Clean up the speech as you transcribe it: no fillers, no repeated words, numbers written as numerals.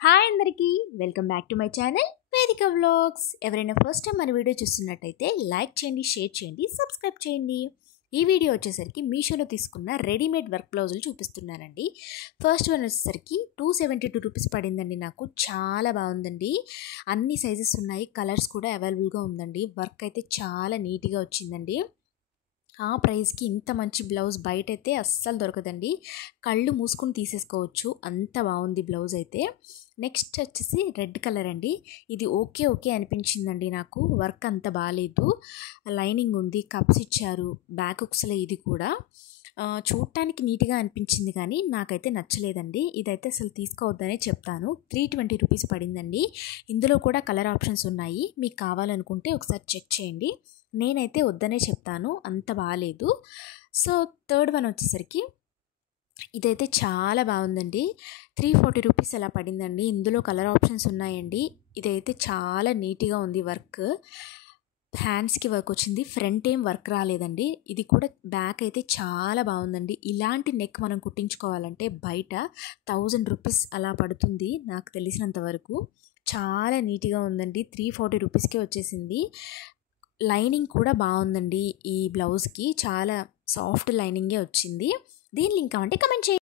Hi అందరికీ welcome back to my channel వేదిక vlogs. ఎవరైనా ఫస్ట్ టైం మన వీడియో చూస్తున్నట్టయితే లైక్ చేయండి, షేర్ చేయండి, సబ్స్క్రైబ్ చేయండి. ఈ వీడియో వచ్చేసరికి మీషోలో తీసుకున్న రెడీమేడ్ వర్క్ బ్లౌజులు చూపిస్తున్నానండి. ఫస్ట్ వన్ వచ్చేసరికి 272 రూపీస్ పడిందండి. నాకు చాలా బాగుందండి. అన్ని సైజెస్ ఉన్నాయి, కలర్స్ కూడా అవైలబుల్గా ఉందండి. వర్క్ అయితే చాలా నీట్గా వచ్చిందండి. ఆ ప్రైస్కి ఇంత మంచి బ్లౌజ్ బయట అయితే అస్సలు దొరకదండి. కళ్ళు మూసుకొని తీసేసుకోవచ్చు, అంత బాగుంది బ్లౌజ్ అయితే. నెక్స్ట్ వచ్చేసి రెడ్ కలర్ అండి. ఇది ఓకే అనిపించిందండి నాకు. వర్క్ అంత బాగాలేదు, లైనింగ్ ఉంది, కప్స్ ఇచ్చారు, బ్యాక్ హుక్స్లో ఇది కూడా చూడటానికి నీట్గా అనిపించింది, కానీ నాకైతే నచ్చలేదండి. ఇదైతే అసలు తీసుకోవద్దనే చెప్తాను. 320 రూపీస్ పడిందండి. ఇందులో కూడా కలర్ ఆప్షన్స్ ఉన్నాయి, మీకు కావాలనుకుంటే ఒకసారి చెక్ చేయండి. నేనైతే వద్దనే చెప్తాను, అంత బాగాలేదు. సో థర్డ్ వన్ వచ్చేసరికి ఇదైతే చాలా బాగుందండి. 340 రూపీస్ అలా పడిందండి. ఇందులో కలర్ ఆప్షన్స్ ఉన్నాయండి. ఇదైతే చాలా నీట్గా ఉంది వర్క్. హ్యాండ్స్కి వర్క్ వచ్చింది, ఫ్రంట్ ఏం వర్క్ రాలేదండి. ఇది కూడా బ్యాక్ అయితే చాలా బాగుందండి. ఇలాంటి నెక్ మనం కుట్టించుకోవాలంటే బయట 1000 రూపీస్ అలా పడుతుంది నాకు తెలిసినంత వరకు. చాలా నీట్గా ఉందండి. 340 రూపీస్కే వచ్చేసింది. లైనింగ్ కూడా బాగుందండి. ఈ బ్లౌజ్కి చాలా సాఫ్ట్ లైనింగే వచ్చింది. దీని లింక్ కావాలంటే కమెంట్ చేయండి.